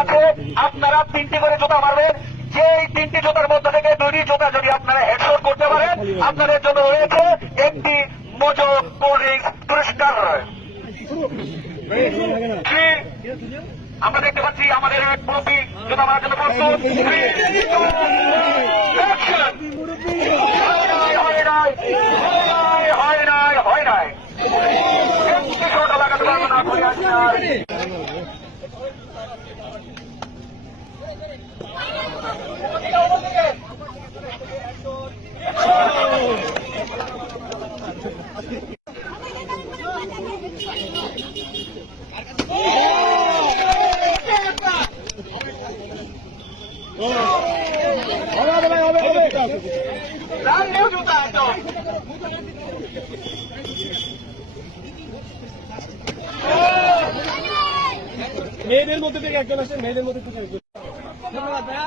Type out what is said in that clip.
আছে, আপনারা 3টি করে জুতা মারবেন। যে 3টি জুতার মধ্যে থেকে 2টি জুতা যদি আপনারা হেডশট করতে পারেন, আপনাদের জন্য রয়েছে একটি মোজো কোল্ড ড্রিঙ্কস পুরস্কার। আমরা দেখতে পাচ্ছি আমাদের মুরব্বী জুতা মারার জন্য প্রস্তুত। হয় নাই লাগাতে পারবো না। মেয়েদের মধ্যে থেকে একজন আসেন, মেয়েদের মধ্যে থেকে একজন। ধন্যবাদ ভাইয়া।